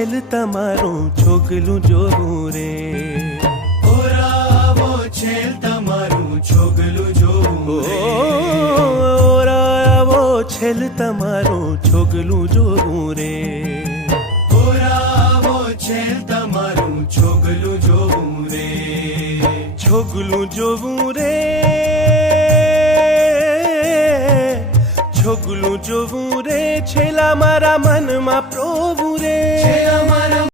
છેલ તમારું છોગલું જોવું રે ઓરાવો છેલ તમારું છોગલું જોવું રે ઓરાવો છેલ તમારું છોગલું જોવું રે ઓરાવો છેલ તમારું છોગલું જોવું રે છોગલું જોવું રે છોગલું જોવું રે છેલા મારા મનમાં પ્રોવું રે